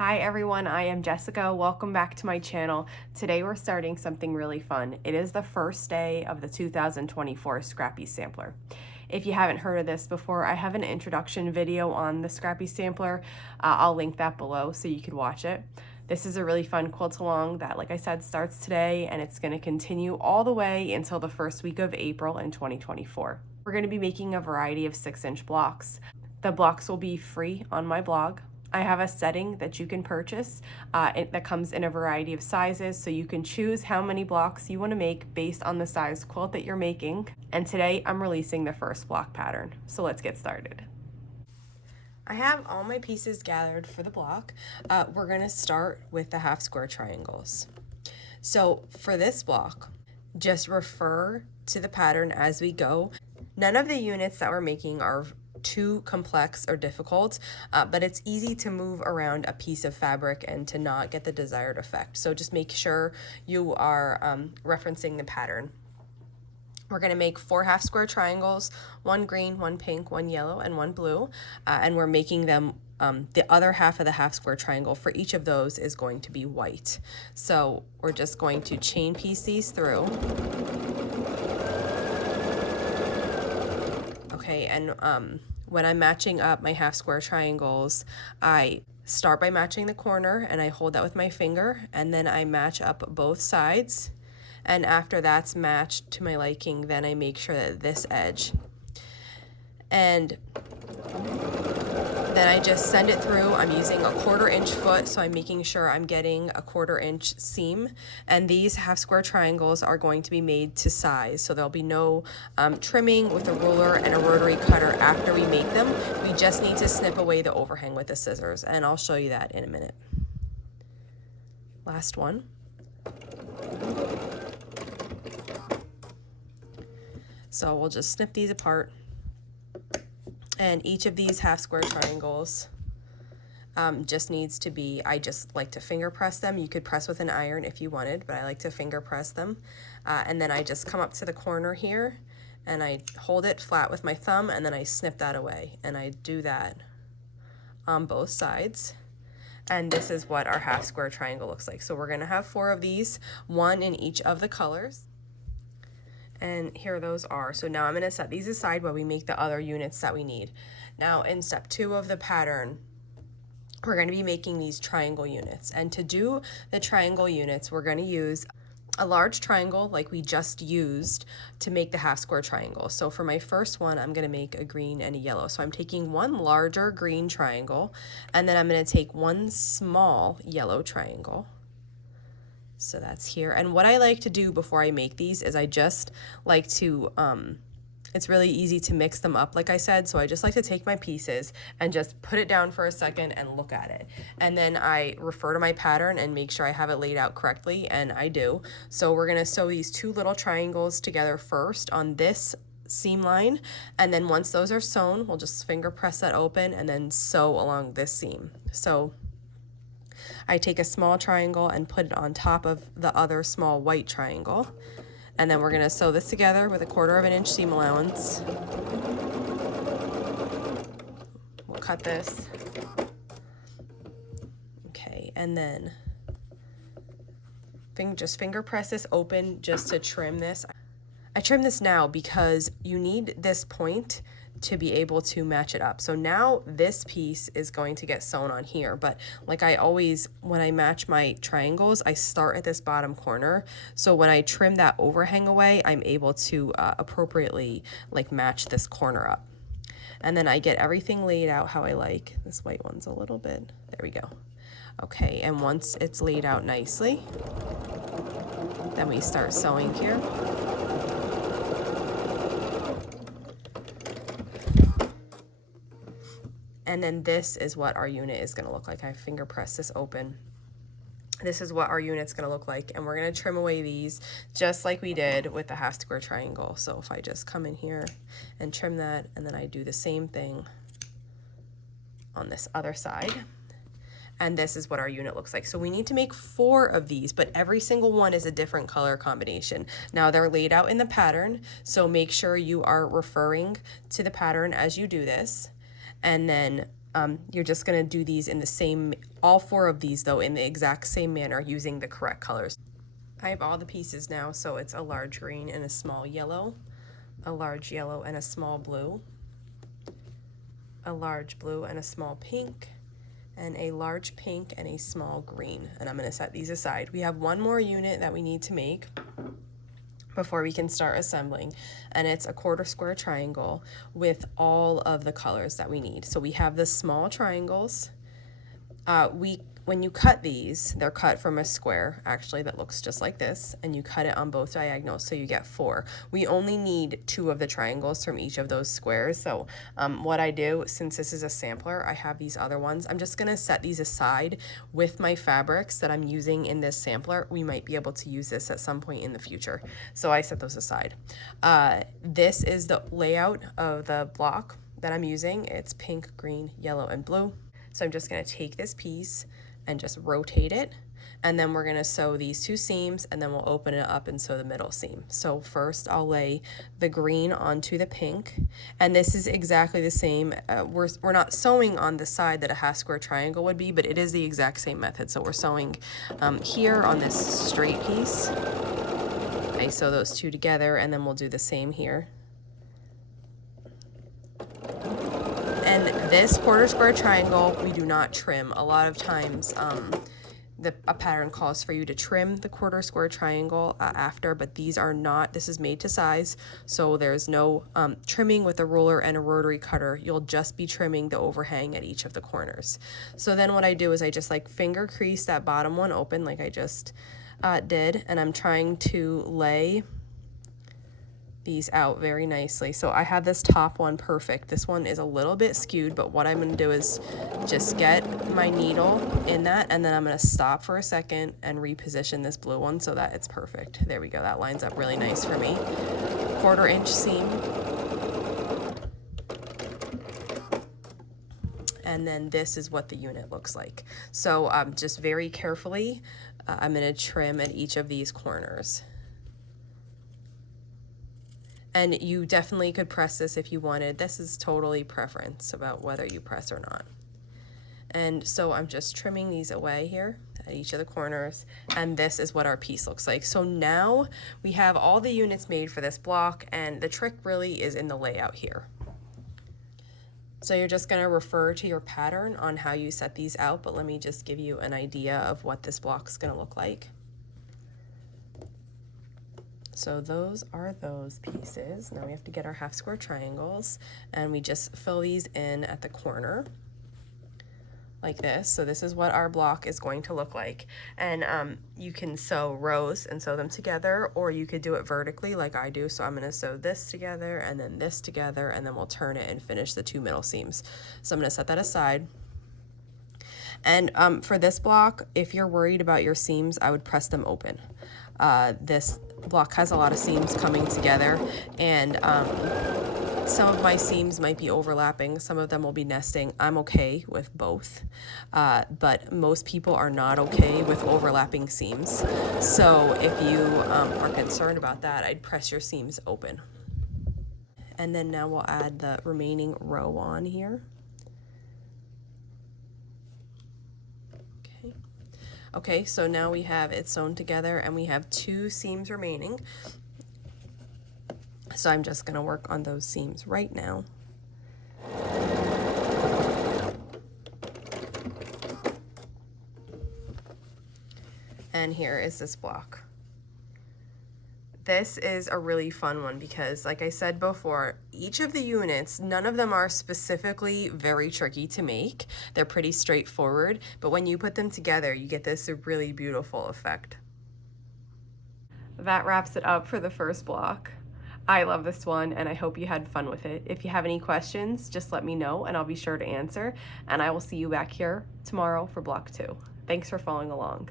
Hi everyone, I am Jessica. Welcome back to my channel. Today we're starting something really fun. It is the first day of the 2024 Scrappy Sampler. If you haven't heard of this before, I have an introduction video on the Scrappy Sampler. I'll link that below so you can watch it. This is a really fun quilt along that, like I said, starts today and it's going to continue all the way until the first week of April in 2024. We're going to be making a variety of 6-inch blocks. The blocks will be free on my blog. I have a setting that you can purchase that comes in a variety of sizes, so you can choose how many blocks you want to make based on the size quilt that you're making. And today I'm releasing the first block pattern, so let's get started. I have all my pieces gathered for the block. We're going to start with the half square triangles. So for this block, just refer to the pattern as we go. None of the units that we're making are too complex or difficult, but it's easy to move around a piece of fabric and to not get the desired effect. So just make sure you are referencing the pattern. We're going to make 4 half square triangles, 1 green, 1 pink, 1 yellow, and 1 blue, and we're making them the other half of the half square triangle for each of those is going to be white. So we're just going to chain piece these through. Okay, and when I'm matching up my half square triangles, I start by matching the corner and I hold that with my finger, and then I match up both sides. And after that's matched to my liking, then I make sure that this edge, and then I just send it through. I'm using a 1/4 inch foot, so I'm making sure I'm getting a 1/4 inch seam. And these half square triangles are going to be made to size, so there'll be no trimming with a ruler and a rotary cutter after we make them. We just need to snip away the overhang with the scissors, and I'll show you that in a minute. Last one. So we'll just snip these apart. And each of these half square triangles just needs to be, I just like to finger press them. You could press with an iron if you wanted, but I like to finger press them. And then I just come up to the corner here and I hold it flat with my thumb, and then I snip that away. And I do that on both sides. And this is what our half square triangle looks like. So we're going to have 4 of these, 1 in each of the colors. And here those are. So now I'm going to set these aside while we make the other units that we need. Now in step 2 of the pattern, we're going to be making these triangle units. And to do the triangle units, we're going to use a large triangle like we just used to make the half square triangle. So for my first one, I'm going to make a green and a yellow. So I'm taking 1 larger green triangle, and then I'm going to take 1 small yellow triangle. So that's here. And what I like to do before I make these is I just like to, it's really easy to mix them up, like I said. So I just like to take my pieces and just put it down for a second and look at it. And then I refer to my pattern and make sure I have it laid out correctly, and I do. So we're gonna sew these 2 little triangles together first on this seam line. And then once those are sewn, we'll just finger press that open and then sew along this seam. So I take a small triangle and put it on top of the other small white triangle. And then we're going to sew this together with a 1/4 inch seam allowance. We'll cut this. Okay, and then just finger press this open just to trim this. I trim this now because you need this point to be able to match it up. So now this piece is going to get sewn on here, but like I always, when I match my triangles, I start at this bottom corner. So when I trim that overhang away, I'm able to appropriately like match this corner up. And then I get everything laid out how I like. This white one's a little bit, there we go. Okay, and once it's laid out nicely, then we start sewing here. And then this is what our unit is going to look like. I finger press this open. This is what our unit's going to look like. And we're going to trim away these just like we did with the half square triangle. So if I just come in here and trim that, and then I do the same thing on this other side. And this is what our unit looks like. So we need to make 4 of these, but every single one is a different color combination. Now they're laid out in the pattern, so make sure you are referring to the pattern as you do this. And then you're just going to do these in the same all 4 of these though in the exact same manner using the correct colors. I have all the pieces now, so it's a large green and a small yellow, a large yellow and a small blue, a large blue and a small pink, and a large pink and a small green. And I'm going to set these aside. We have one more unit that we need to make before we can start assembling, and it's a 1/4 square triangle with all of the colors that we need. So we have the small triangles. When you cut these, they're cut from a square actually that looks just like this, and you cut it on both diagonals, so you get 4. We only need 2 of the triangles from each of those squares. So what I do, since this is a sampler, I have these other ones. I'm just gonna set these aside with my fabrics that I'm using in this sampler. We might be able to use this at some point in the future, so I set those aside. This is the layout of the block that I'm using. It's pink, green, yellow, and blue. So I'm just gonna take this piece and just rotate it, and then we're gonna sew these 2 seams, and then we'll open it up and sew the middle seam. So first I'll lay the green onto the pink, and this is exactly the same. We're not sewing on the side that a 1/2 square triangle would be, but it is the exact same method. So we're sewing here on this straight piece. I sew those 2 together, and then we'll do the same here. And this 1/4 square triangle, we do not trim. A lot of times a pattern calls for you to trim the 1/4 square triangle after, but these are not. This is made to size, so there's no trimming with a ruler and a rotary cutter. You'll just be trimming the overhang at each of the corners. So then what I do is I just like finger crease that bottom one open like I just did, and I'm trying to lay these out very nicely. So I have this top one perfect. This one is a little bit skewed, but what I'm going to do is just get my needle in that, and then I'm going to stop for a second and reposition this blue one so that it's perfect. There we go. That lines up really nice for me. 1/4 inch seam. And then this is what the unit looks like. So just very carefully, I'm going to trim at each of these corners. And you definitely could press this if you wanted. This is totally preference about whether you press or not. And so I'm just trimming these away here at each of the corners, and this is what our piece looks like. So now we have all the units made for this block, and the trick really is in the layout here. So you're just going to refer to your pattern on how you set these out, but let me just give you an idea of what this block is going to look like. So those are those pieces. Now we have to get our 1/2 square triangles, and we just fill these in at the corner like this. So this is what our block is going to look like. And you can sew rows and sew them together, or you could do it vertically like I do. So I'm going to sew this together and then this together, and then we'll turn it and finish the 2 middle seams. So I'm going to set that aside. And for this block, if you're worried about your seams, I would press them open. This block has a lot of seams coming together, and some of my seams might be overlapping, some of them will be nesting. I'm okay with both, but most people are not okay with overlapping seams. So if you are concerned about that, I'd press your seams open. And then now we'll add the remaining row on here. Okay, so now we have it sewn together, and we have 2 seams remaining. So I'm just going to work on those seams right now. And here is this block. This is a really fun one because, like I said before, each of the units, none of them are specifically very tricky to make. They're pretty straightforward, but when you put them together, you get this really beautiful effect. That wraps it up for the first block. I love this one, and I hope you had fun with it. If you have any questions, just let me know, and I'll be sure to answer, and I will see you back here tomorrow for block 2. Thanks for following along.